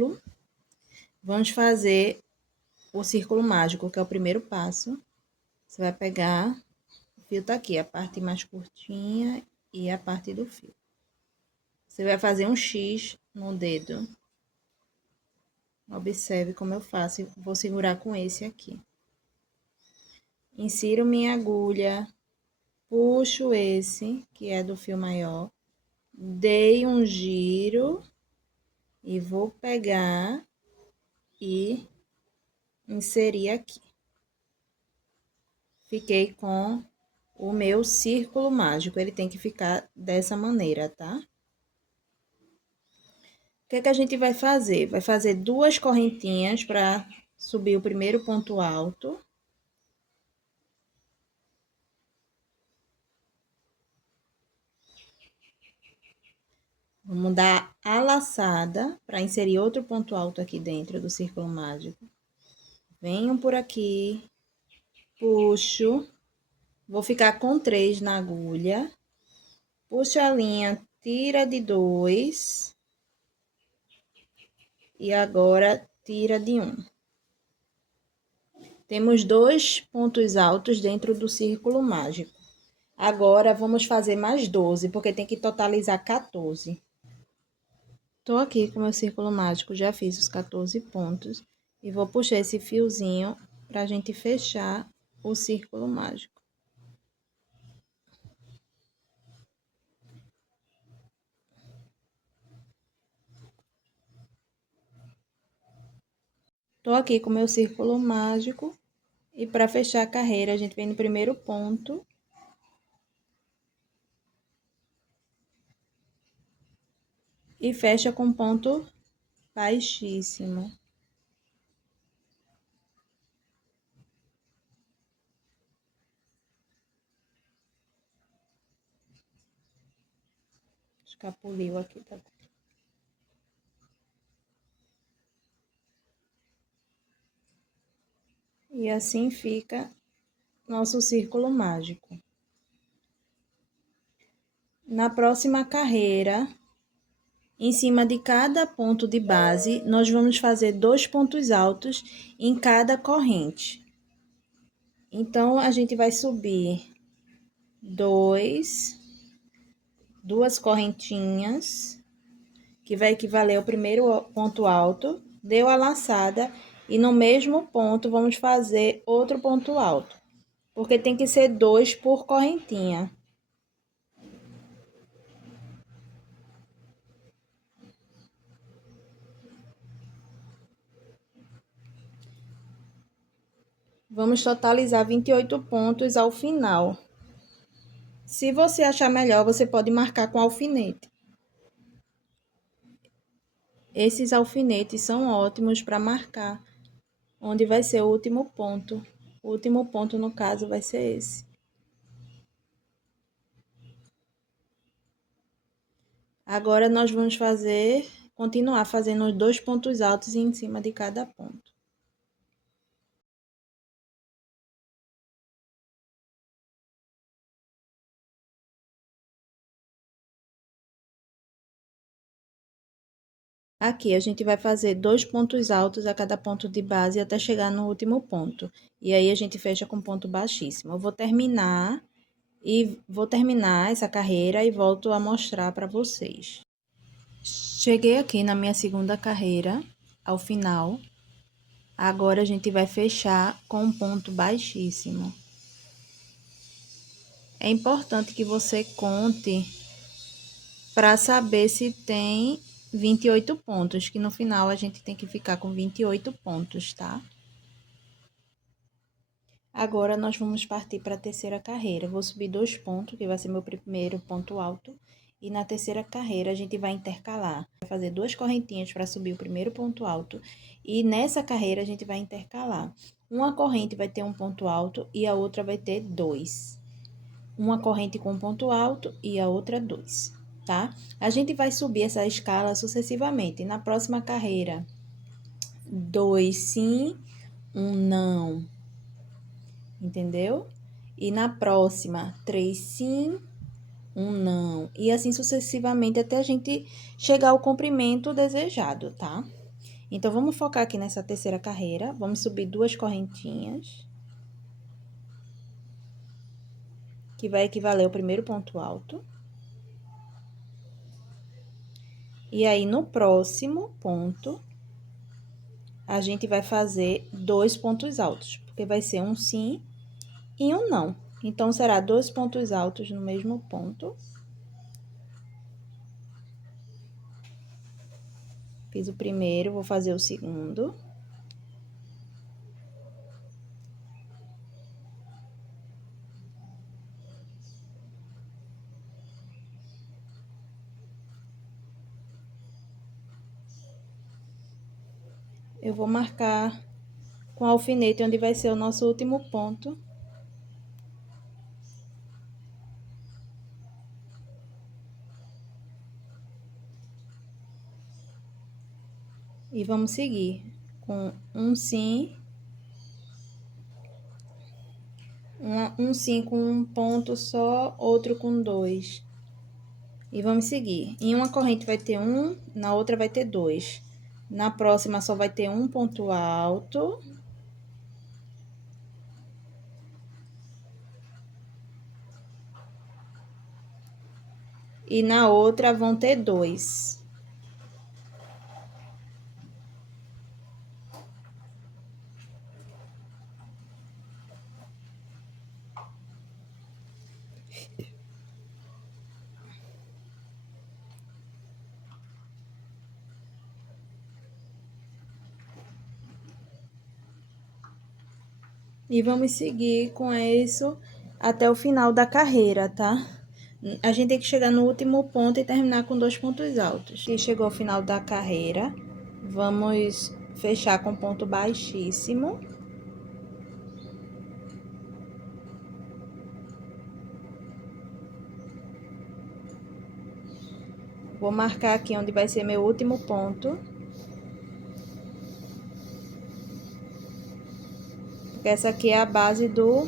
duplo. Vamos fazer o círculo mágico, que é o primeiro passo. Você vai pegar, o fio tá aqui, a parte mais curtinha e a parte do fio. Você vai fazer um X no dedo. Observe como eu faço, vou segurar com esse aqui. Insiro minha agulha, puxo esse, que é do fio maior, dei um giro e vou pegar e inserir aqui. Fiquei com o meu círculo mágico, ele tem que ficar dessa maneira, tá? O que é que a gente vai fazer? Vai fazer 2 correntinhas para subir o primeiro ponto alto. Vamos dar a laçada para inserir outro ponto alto aqui dentro do círculo mágico. Venho por aqui, puxo, vou ficar com 3 na agulha, puxo a linha, tira de 2 e agora tira de 1. Temos 2 pontos altos dentro do círculo mágico. Agora, vamos fazer mais 12, porque tem que totalizar 14. Tô aqui com meu círculo mágico, já fiz os 14 pontos. E vou puxar esse fiozinho pra gente fechar o círculo mágico. Tô aqui com meu círculo mágico. E para fechar a carreira, a gente vem no primeiro ponto. E fecha com ponto baixíssimo. Escapuliu aqui, tá? E assim fica nosso círculo mágico. Na próxima carreira, em cima de cada ponto de base, nós vamos fazer 2 pontos altos em cada corrente. Então, a gente vai subir 2 correntinhas, que vai equivaler ao primeiro ponto alto, deu a laçada, e no mesmo ponto vamos fazer outro ponto alto, porque tem que ser 2 por correntinha. Vamos totalizar 28 pontos ao final. Se você achar melhor, você pode marcar com alfinete. Esses alfinetes são ótimos para marcar onde vai ser o último ponto. O último ponto, no caso, vai ser esse. Agora, nós vamos continuar fazendo os 2 pontos altos em cima de cada ponto. Aqui, a gente vai fazer 2 pontos altos a cada ponto de base até chegar no último ponto. E aí, a gente fecha com ponto baixíssimo. Eu vou terminar essa carreira e volto a mostrar para vocês. Cheguei aqui na minha segunda carreira, ao final. Agora, a gente vai fechar com um ponto baixíssimo. É importante que você conte para saber se tem 28 pontos, que no final a gente tem que ficar com 28 pontos, tá? Agora, nós vamos partir para a terceira carreira. Eu vou subir 2 pontos, que vai ser meu primeiro ponto alto. E na terceira carreira, a gente vai intercalar. Vai fazer 2 correntinhas para subir o primeiro ponto alto. E nessa carreira, a gente vai intercalar. Uma corrente vai ter um ponto alto e a outra vai ter 2. Uma corrente com ponto alto e a outra 2, tá? A gente vai subir essa escala sucessivamente. Na próxima carreira, 2 sim, 1 não. Entendeu? E na próxima, 3 sim, 1 não. E assim sucessivamente até a gente chegar ao comprimento desejado, tá? Então, vamos focar aqui nessa terceira carreira. Vamos subir 2 correntinhas, que vai equivaler ao primeiro ponto alto. E aí, no próximo ponto, a gente vai fazer 2 pontos altos, porque vai ser um sim e um não. Então, será 2 pontos altos no mesmo ponto. Fiz o primeiro, vou fazer o segundo. Eu vou marcar com alfinete onde vai ser o nosso último ponto. E vamos seguir com um sim. Um sim com um ponto só, outro com 2. E vamos seguir. Em uma corrente vai ter 1, na outra vai ter 2. Na próxima só vai ter um ponto alto. E na outra vão ter 2. E vamos seguir com isso até o final da carreira, tá? A gente tem que chegar no último ponto e terminar com 2 pontos altos. E chegou ao final da carreira, vamos fechar com ponto baixíssimo. Vou marcar aqui onde vai ser meu último ponto. Porque essa aqui é a base do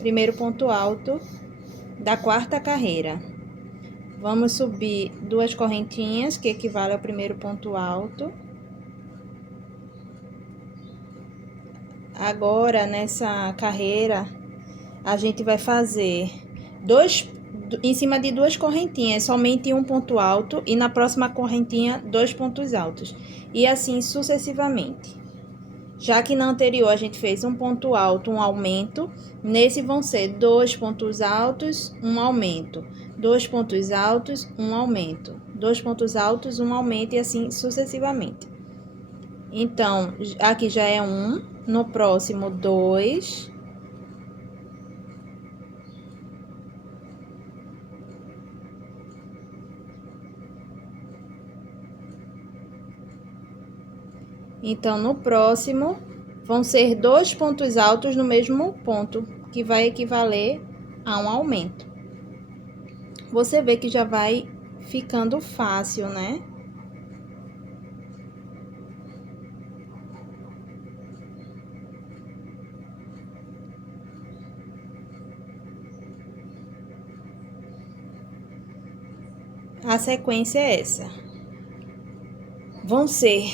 primeiro ponto alto da quarta carreira. Vamos subir 2 correntinhas, que equivale ao primeiro ponto alto. Agora, nessa carreira, a gente vai fazer em cima de 2 correntinhas, somente um ponto alto, e na próxima correntinha, 2 pontos altos. E assim sucessivamente. Já que na anterior a gente fez um ponto alto, um aumento, nesse vão ser 2 pontos altos, um aumento. 2 pontos altos, um aumento. 2 pontos altos, um aumento e assim sucessivamente. Então, aqui já é 1, no próximo 2. Então, no próximo, vão ser 2 pontos altos no mesmo ponto, que vai equivaler a um aumento. Você vê que já vai ficando fácil, né? A sequência é essa. Vão ser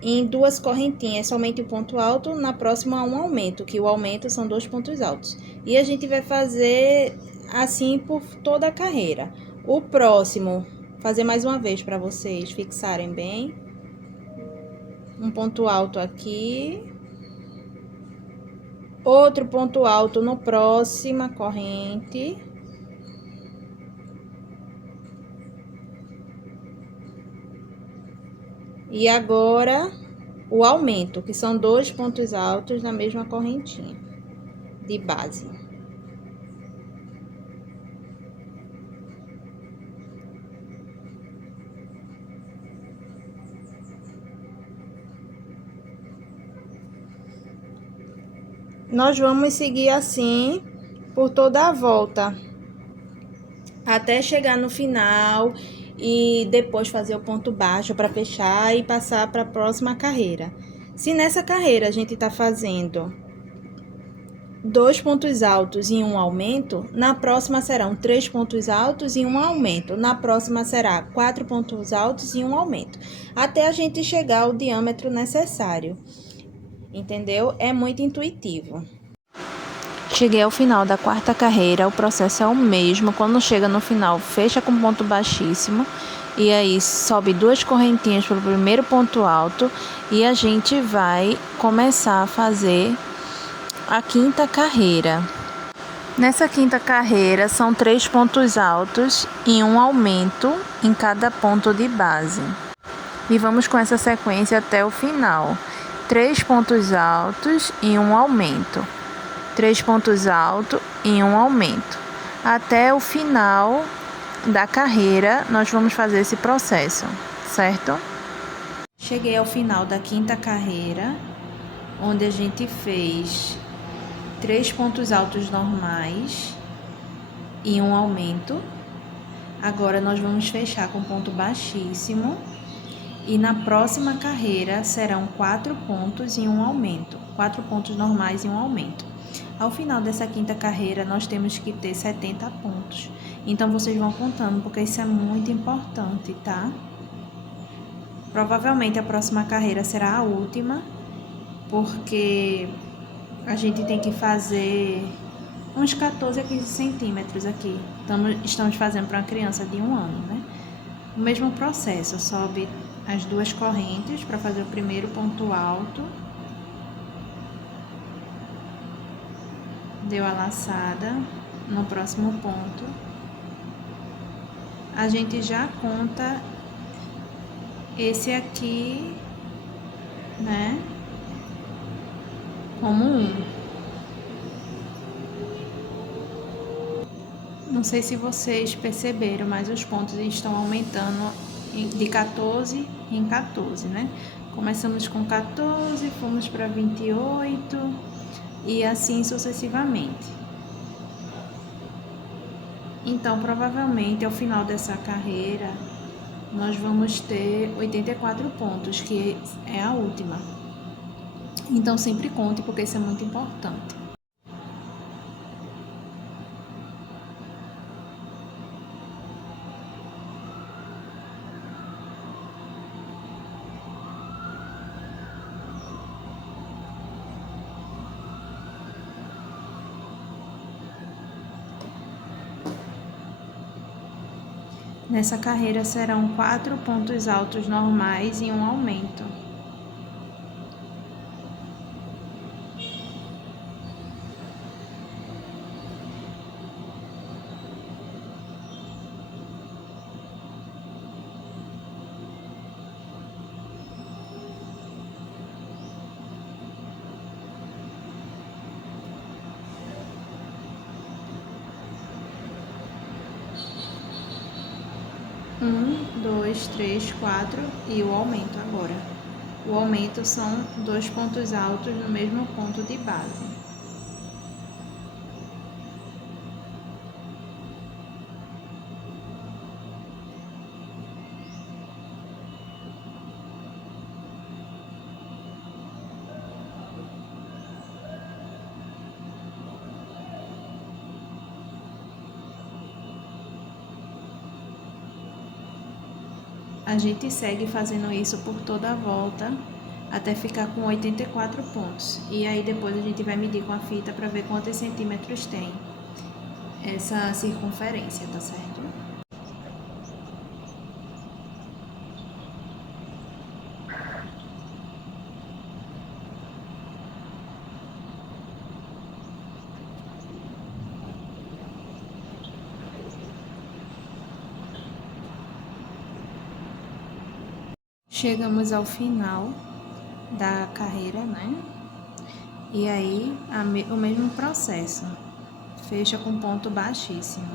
em 2 correntinhas, somente o ponto alto, na próxima um aumento, que o aumento são 2 pontos altos. E a gente vai fazer assim por toda a carreira. O próximo, fazer mais uma vez para vocês fixarem bem. Um ponto alto aqui. Outro ponto alto no próxima corrente. E agora, o aumento, que são 2 pontos altos na mesma correntinha de base. Nós vamos seguir assim por toda a volta, até chegar no final e depois fazer o ponto baixo para fechar e passar para a próxima carreira. Se nessa carreira a gente tá fazendo 2 pontos altos e um aumento, na próxima serão 3 pontos altos e um aumento, na próxima será 4 pontos altos e um aumento, até a gente chegar ao diâmetro necessário. Entendeu? É muito intuitivo. Cheguei ao final da quarta carreira, o processo é o mesmo. Quando chega no final, fecha com ponto baixíssimo e aí sobe 2 correntinhas para o primeiro ponto alto e a gente vai começar a fazer a quinta carreira. Nessa quinta carreira são 3 pontos altos e um aumento em cada ponto de base. E vamos com essa sequência até o final. 3 pontos altos e um aumento. 3 pontos altos e um aumento. Até o final da carreira, nós vamos fazer esse processo, certo? Cheguei ao final da quinta carreira, onde a gente fez 3 pontos altos normais e um aumento. Agora nós vamos fechar com ponto baixíssimo. E na próxima carreira serão 4 pontos e um aumento. 4 pontos normais e um aumento. Ao final dessa quinta carreira, nós temos que ter 70 pontos. Então, vocês vão contando, porque isso é muito importante, tá? Provavelmente a próxima carreira será a última, porque a gente tem que fazer uns 14 a 15 centímetros aqui. Estamos fazendo para uma criança de 1 ano, né? O mesmo processo, sobe as 2 correntes para fazer o primeiro ponto alto. Deu a laçada no próximo ponto. A gente já conta esse aqui, né, como 1. Não sei se vocês perceberam, mas os pontos estão aumentando de 14 em 14, né? Começamos com 14, fomos para 28 e assim sucessivamente. Então, provavelmente, ao final dessa carreira, nós vamos ter 84 pontos, que é a última. Então, sempre conte, porque isso é muito importante. Nessa carreira serão 4 pontos altos normais e um aumento. Um, dois, três, 4 e o aumento agora. O aumento são 2 pontos altos no mesmo ponto de base. A gente segue fazendo isso por toda a volta até ficar com 84 pontos. E aí depois a gente vai medir com a fita para ver quantos centímetros tem essa circunferência, tá certo? Chegamos ao final da carreira, né? E aí, o mesmo processo. Fecha com ponto baixíssimo.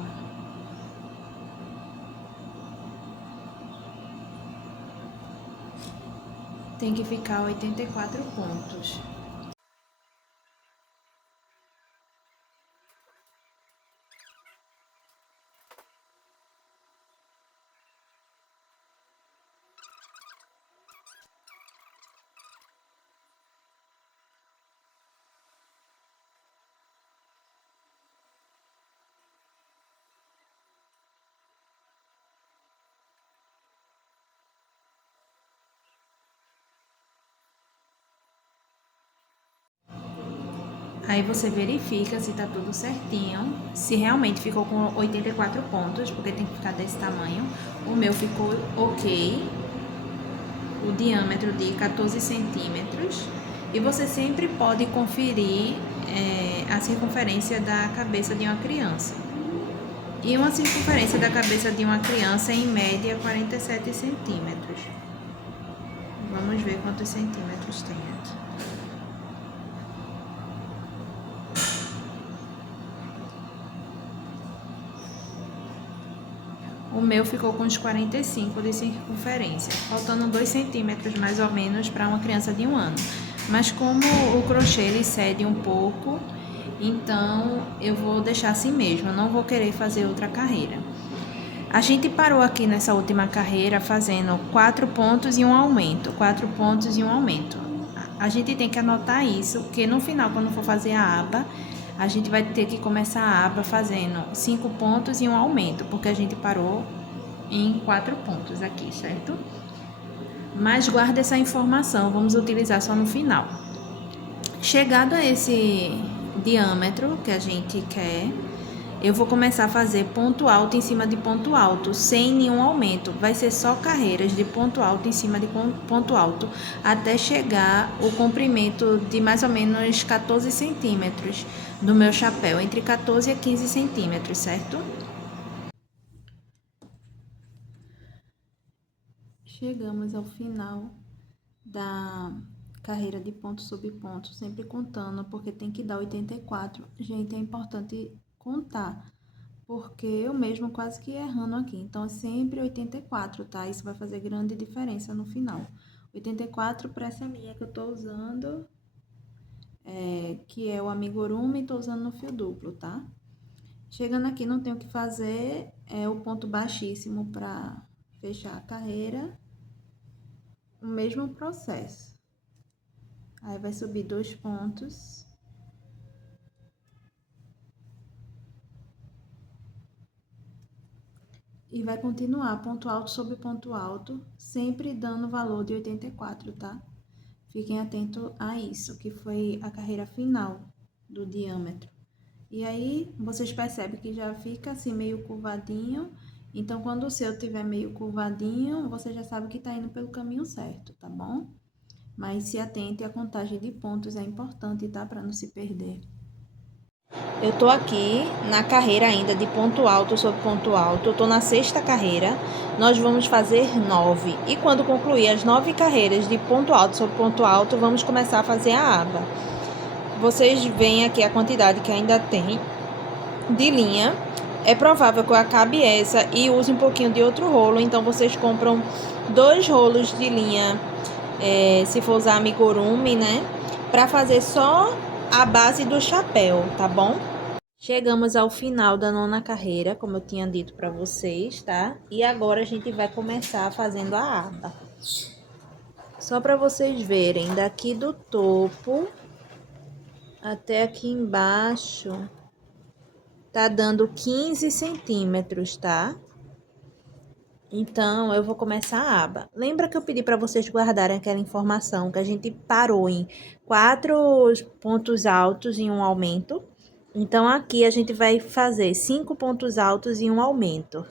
Tem que ficar 84 pontos. Aí você verifica se tá tudo certinho, se realmente ficou com 84 pontos, porque tem que ficar desse tamanho. O meu ficou ok, o diâmetro de 14 centímetros. E você sempre pode conferir a circunferência da cabeça de uma criança. E uma circunferência da cabeça de uma criança, em média, 47 centímetros. Vamos ver quantos centímetros tem aqui. O meu ficou com uns 45 de circunferência, faltando 2 centímetros mais ou menos para uma criança de 1 ano. Mas como o crochê ele cede um pouco, então eu vou deixar assim mesmo, eu não vou querer fazer outra carreira. A gente parou aqui nessa última carreira fazendo 4 pontos e um aumento, 4 pontos e um aumento. A gente tem que anotar isso, porque no final, quando for fazer a aba, a gente vai ter que começar a aba fazendo 5 pontos e um aumento, porque a gente parou em 4 pontos aqui, certo? Mas guarda essa informação, vamos utilizar só no final. Chegado a esse diâmetro que a gente quer, eu vou começar a fazer ponto alto em cima de ponto alto, sem nenhum aumento. Vai ser só carreiras de ponto alto em cima de ponto alto, até chegar o comprimento de mais ou menos 14 centímetros do meu chapéu, entre 14 a 15 centímetros, certo? Chegamos ao final da carreira de ponto sobre ponto, sempre contando, porque tem que dar 84. Gente, é importante contar, porque eu mesmo quase que errando aqui. Então, é sempre 84, tá? Isso vai fazer grande diferença no final. 84 para essa linha que eu tô usando, que é o amigurumi, tô usando no fio duplo, tá? Chegando aqui, não tenho o que fazer, é o ponto baixíssimo para fechar a carreira. O mesmo processo. Aí, vai subir 2 pontos. E vai continuar ponto alto sobre ponto alto, sempre dando o valor de 84, tá? Fiquem atentos a isso, que foi a carreira final do diâmetro. E aí, vocês percebem que já fica assim meio curvadinho. Então, quando o seu tiver meio curvadinho, você já sabe que tá indo pelo caminho certo, tá bom? Mas se atente, a contagem de pontos é importante, tá? Para não se perder. Eu tô aqui na carreira ainda de ponto alto sobre ponto alto. Eu tô na 6ª carreira. Nós vamos fazer 9. E quando concluir as 9 carreiras de ponto alto sobre ponto alto, vamos começar a fazer a aba. Vocês veem aqui a quantidade que ainda tem de linha. É provável que eu acabe essa e use um pouquinho de outro rolo. Então, vocês compram 2 rolos de linha, se for usar amigurumi, né? Pra fazer só a base do chapéu, tá bom? Chegamos ao final da 9ª carreira, como eu tinha dito para vocês, tá? E agora a gente vai começar fazendo a aba. Só para vocês verem, daqui do topo até aqui embaixo, tá dando 15 centímetros, tá? Então, eu vou começar a aba. Lembra que eu pedi para vocês guardarem aquela informação que a gente parou em 4 pontos altos e um aumento? Então, aqui a gente vai fazer 5 pontos altos e um aumento.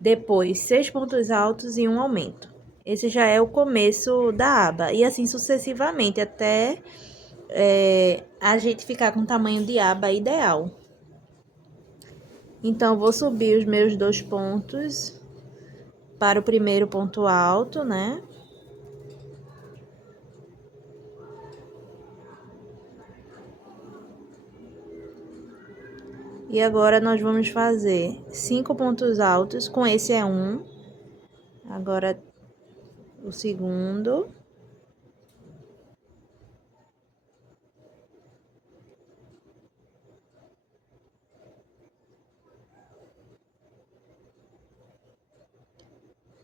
Depois, 6 pontos altos e um aumento. Esse já é o começo da aba. E assim sucessivamente, até a gente ficar com o tamanho de aba ideal. Então, vou subir os meus 2 pontos para o primeiro ponto alto, né? E agora nós vamos fazer 5 pontos altos, com esse é um. Agora o segundo.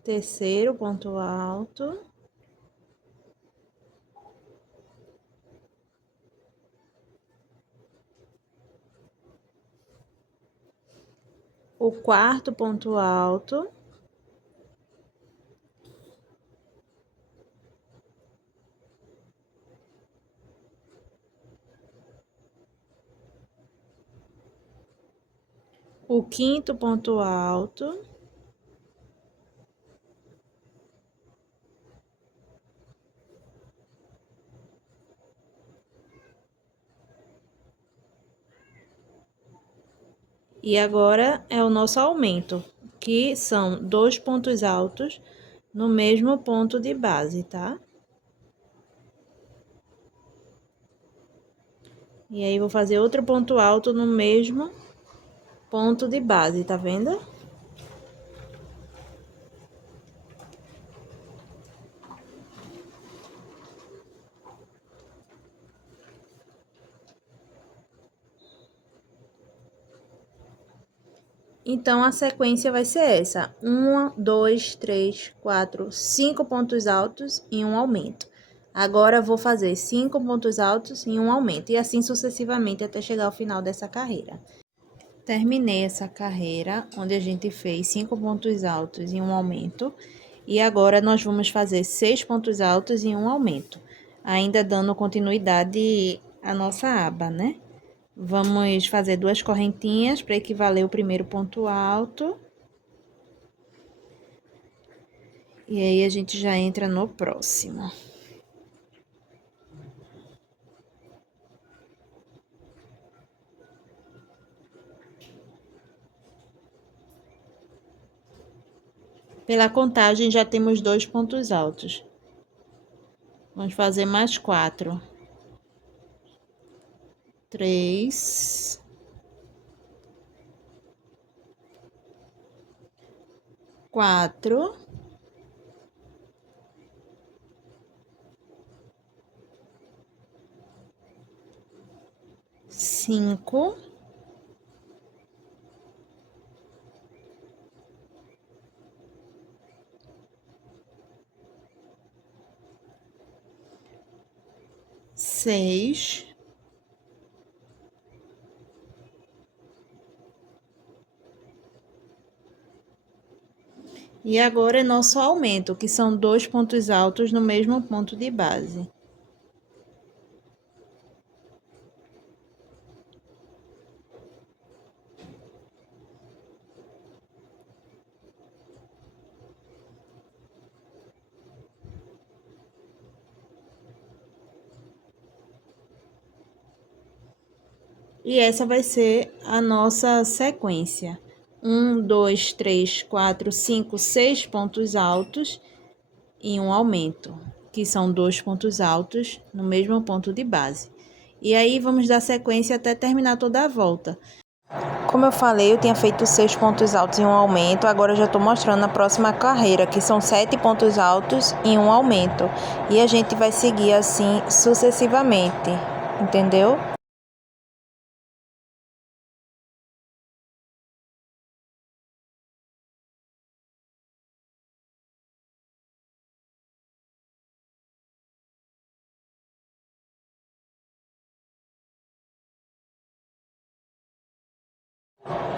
Terceiro ponto alto. O quarto ponto alto. o quinto ponto alto. E agora é o nosso aumento, que são 2 pontos altos no mesmo ponto de base, tá? E aí, vou fazer outro ponto alto no mesmo ponto de base, tá vendo? Então, a sequência vai ser essa: 1, 2, 3, 4, 5 pontos altos e um aumento. Agora, vou fazer 5 pontos altos e um aumento, e assim sucessivamente até chegar ao final dessa carreira. Terminei essa carreira, onde a gente fez 5 pontos altos e um aumento. E agora, nós vamos fazer 6 pontos altos e um aumento, ainda dando continuidade à nossa aba, né? Vamos fazer 2 correntinhas para equivaler o primeiro ponto alto. E aí, a gente já entra no próximo. Pela contagem, já temos 2 pontos altos. Vamos fazer mais 4. 3. 4. 5. 6. E agora é nosso aumento, que são 2 pontos altos no mesmo ponto de base. E essa vai ser a nossa sequência: 1, 2, 3, 4, 5, 6 pontos altos e um aumento, que são 2 pontos altos no mesmo ponto de base. E aí, vamos dar sequência até terminar toda a volta. Como eu falei, eu tinha feito 6 pontos altos e um aumento, agora eu já estou mostrando a próxima carreira, que são 7 pontos altos e um aumento. E a gente vai seguir assim sucessivamente, entendeu?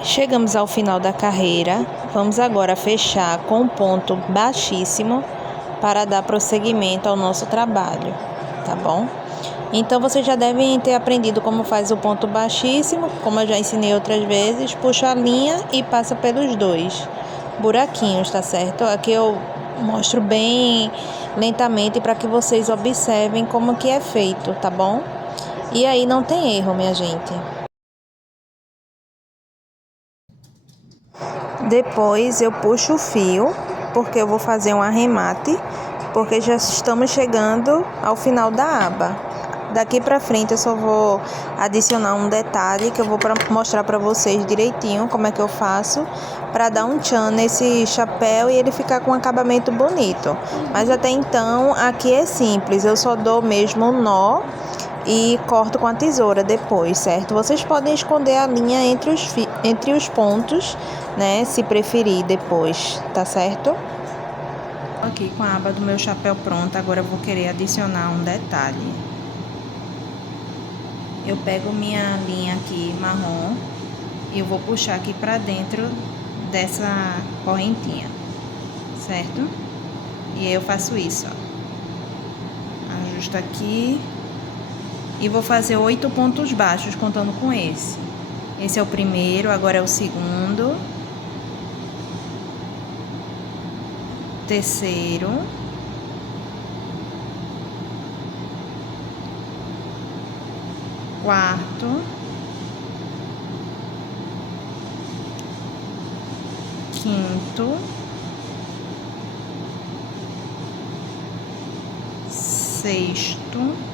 Chegamos ao final da carreira, vamos agora fechar com um ponto baixíssimo para dar prosseguimento ao nosso trabalho, tá bom? Então, vocês já devem ter aprendido como faz o ponto baixíssimo, como eu já ensinei outras vezes. Puxa a linha e passa pelos 2 buraquinhos, tá certo? Aqui eu mostro bem lentamente para que vocês observem como que é feito, tá bom? E aí não tem erro, minha gente. Depois eu puxo o fio, porque eu vou fazer um arremate, porque já estamos chegando ao final da aba. Daqui pra frente eu só vou adicionar um detalhe que eu vou mostrar pra vocês direitinho como é que eu faço para dar um tchan nesse chapéu e ele ficar com um acabamento bonito. Mas até então aqui é simples, eu só dou mesmo um nó e corto com a tesoura depois, certo? Vocês podem esconder a linha entre os pontos, né? Se preferir depois, tá certo? Aqui com a aba do meu chapéu pronta, agora eu vou querer adicionar um detalhe. Eu pego minha linha aqui marrom e eu vou puxar aqui pra dentro dessa correntinha, certo? E aí eu faço isso, ó. Ajusto aqui. E vou fazer 8 pontos baixos, contando com esse. Esse é o primeiro, agora é o segundo. Terceiro. Quarto. Quinto. Sexto.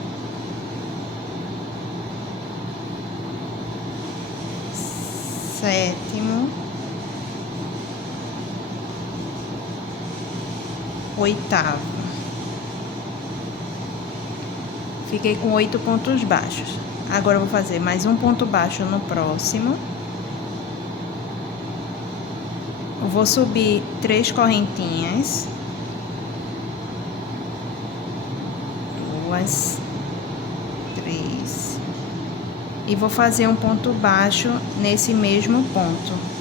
Sétimo. Oitavo. Fiquei com 8 pontos baixos. Agora eu vou fazer mais um ponto baixo no próximo. Eu vou subir 3 correntinhas. 2, 3. E vou fazer um ponto baixo nesse mesmo ponto.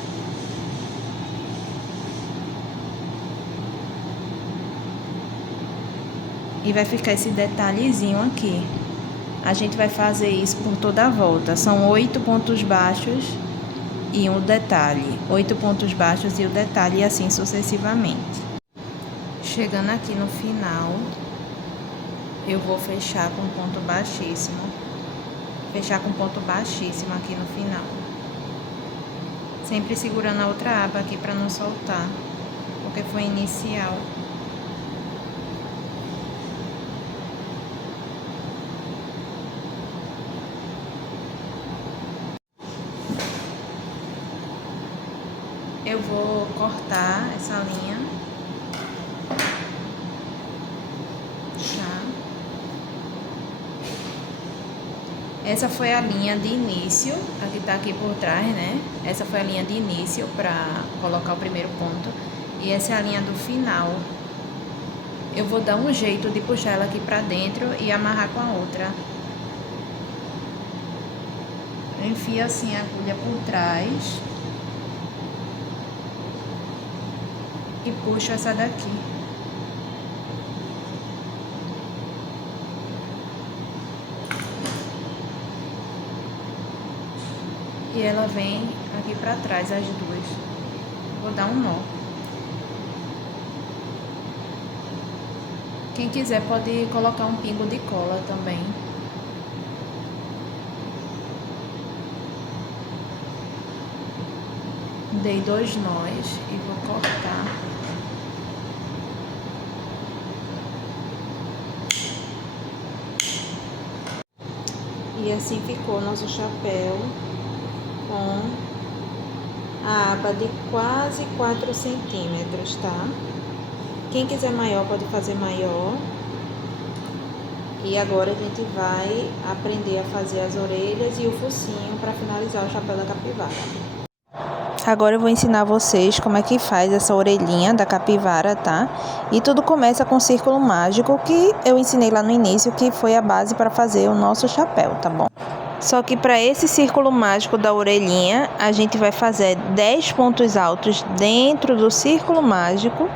E vai ficar esse detalhezinho aqui. A gente vai fazer isso por toda a volta. São 8 pontos baixos e um detalhe. 8 pontos baixos e o detalhe, e assim sucessivamente. Chegando aqui no final, eu vou fechar com ponto baixíssimo. Fechar com ponto baixíssimo aqui no final. Sempre segurando a outra aba aqui para não soltar, porque foi inicial. Eu vou cortar essa linha. Essa foi a linha de início, a que tá aqui por trás, né? Essa foi a linha de início para colocar o primeiro ponto. E essa é a linha do final. Eu vou dar um jeito de puxar ela aqui pra dentro e amarrar com a outra. Eu enfio assim a agulha por trás. E puxo essa daqui. E ela vem aqui pra trás, as duas. Vou dar um nó. Quem quiser pode colocar um pingo de cola também. Dei 2 nós e vou cortar. E assim ficou nosso chapéu com a aba de quase 4 centímetros, tá? Quem quiser maior pode fazer maior. E agora a gente vai aprender a fazer as orelhas e o focinho para finalizar o chapéu da capivara. Agora eu vou ensinar vocês como é que faz essa orelhinha da capivara, tá? E tudo começa com o círculo mágico que eu ensinei lá no início, que foi a base para fazer o nosso chapéu, tá bom? Só que para esse círculo mágico da orelhinha, a gente vai fazer 10 pontos altos dentro do círculo mágico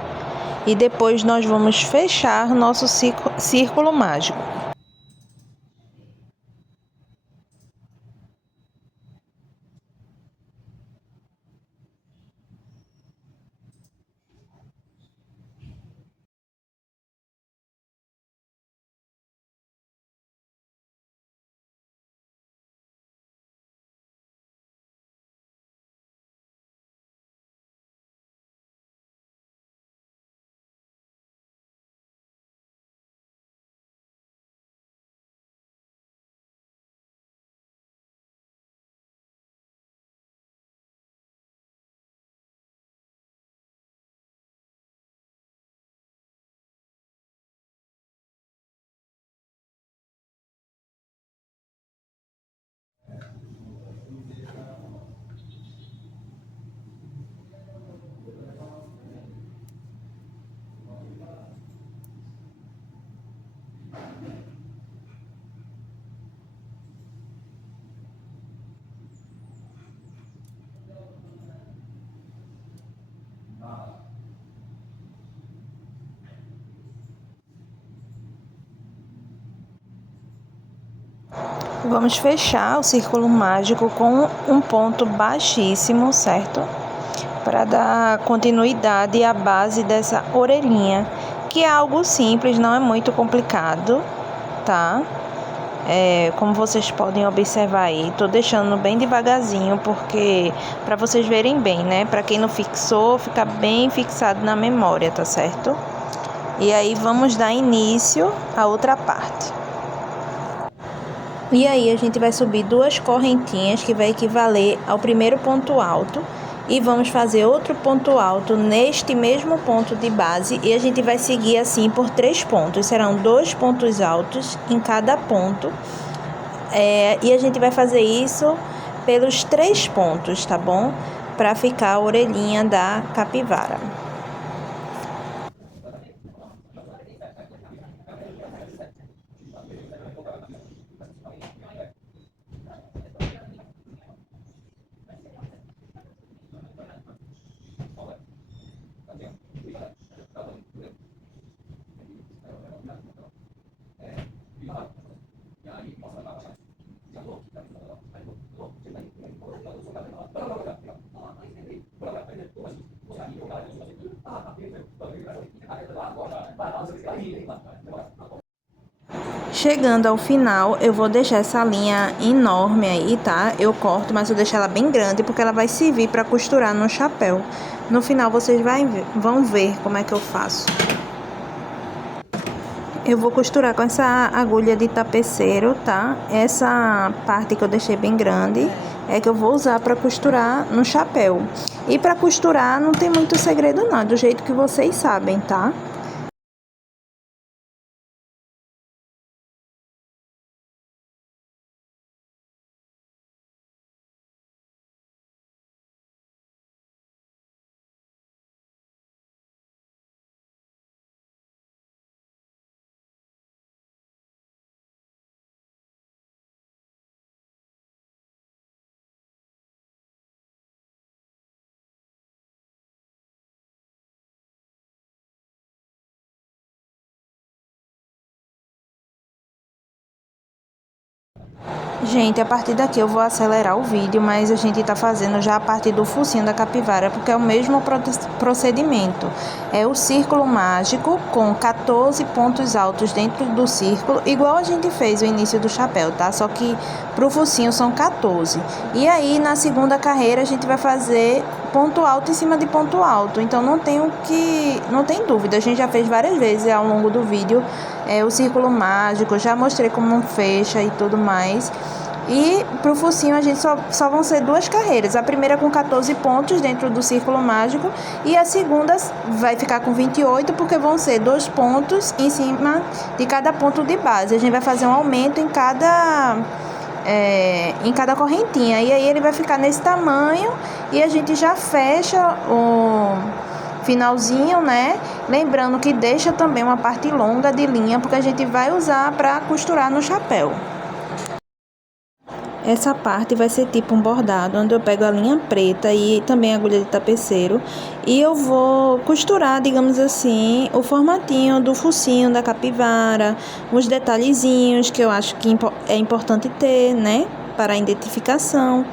e depois nós vamos fechar nosso círculo mágico. Vamos fechar o círculo mágico com um ponto baixíssimo, certo? Para dar continuidade à base dessa orelhinha, que é algo simples, não é muito complicado, tá? Como vocês podem observar aí, tô deixando bem devagarzinho, porque para vocês verem bem, né? Para quem não fixou, fica bem fixado na memória, tá certo? E aí vamos dar início à outra parte. E aí a gente vai subir 2 correntinhas, que vai equivaler ao primeiro ponto alto. E vamos fazer outro ponto alto neste mesmo ponto de base. E a gente vai seguir assim por 3 pontos. Serão 2 pontos altos em cada ponto. E a gente vai fazer isso pelos 3 pontos, tá bom? Para ficar a orelhinha da capivara. Chegando ao final, eu vou deixar essa linha enorme aí, tá? Eu corto, mas eu deixo ela bem grande, porque ela vai servir para costurar no chapéu. No final, vocês vão ver como é que eu faço. Eu vou costurar com essa agulha de tapeceiro, tá? Essa parte que eu deixei bem grande é que eu vou usar para costurar no chapéu. E para costurar não tem muito segredo não, do jeito que vocês sabem, tá? Gente, a partir daqui eu vou acelerar o vídeo, mas a gente tá fazendo já a parte do focinho da capivara, porque é o mesmo procedimento. É o círculo mágico com 14 pontos altos dentro do círculo, igual a gente fez o início do chapéu, tá? Só que pro focinho são 14. E aí, na segunda carreira, a gente vai fazer ponto alto em cima de ponto alto. Então, não tem dúvida. A gente já fez várias vezes ao longo do vídeo o círculo mágico, já mostrei como fecha e tudo mais. E pro focinho a gente só vão ser 2 carreiras. A primeira com 14 pontos dentro do círculo mágico e a segunda vai ficar com 28, porque vão ser 2 pontos em cima de cada ponto de base. A gente vai fazer um aumento em cada correntinha. E aí ele vai ficar nesse tamanho e a gente já fecha o finalzinho, né? Lembrando que deixa também uma parte longa de linha, porque a gente vai usar para costurar no chapéu. Essa parte vai ser tipo um bordado, onde eu pego a linha preta e também a agulha de tapeceiro e eu vou costurar, digamos assim, o formatinho do focinho da capivara, os detalhezinhos que eu acho que é importante ter, né, para a identificação.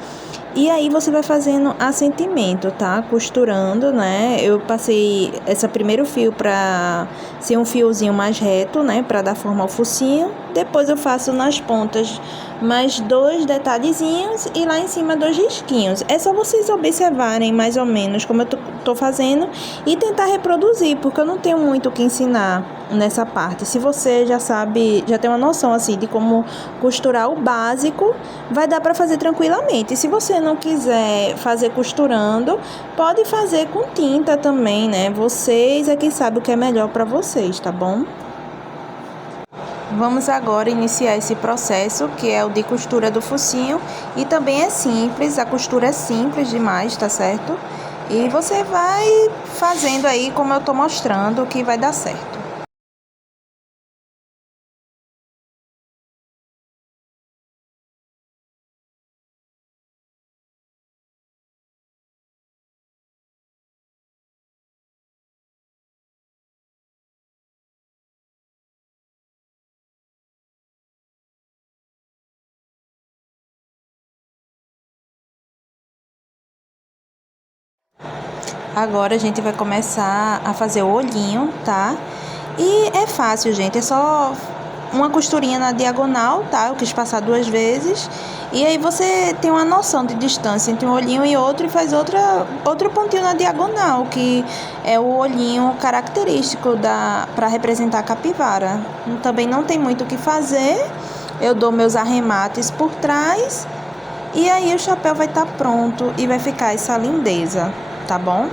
E aí você vai fazendo assentimento, tá? Costurando, né? Eu passei esse primeiro fio para ser um fiozinho mais reto, né? Para dar forma ao focinho. Depois eu faço nas pontas mais 2 detalhezinhos e lá em cima 2 risquinhos. É só vocês observarem mais ou menos como eu tô fazendo e tentar reproduzir, porque eu não tenho muito o que ensinar nessa parte. Se você já sabe, já tem uma noção assim de como costurar o básico, vai dar para fazer tranquilamente. E se você não quiser fazer costurando, pode fazer com tinta também, né? Vocês é quem sabe o que é melhor para vocês, tá bom? Vamos agora iniciar esse processo, que é o de costura do focinho, e também é simples, a costura é simples demais, tá certo? E você vai fazendo aí como eu tô mostrando, que vai dar certo. Agora a gente vai começar a fazer o olhinho, tá? E é fácil, gente, é só uma costurinha na diagonal, tá? Eu quis passar 2 vezes. E aí você tem uma noção de distância entre um olhinho e outro e faz outro pontinho na diagonal, que é o olhinho característico para representar a capivara. Também não tem muito o que fazer. Eu dou meus arremates por trás e aí o chapéu vai estar pronto e vai ficar essa lindeza, tá bom?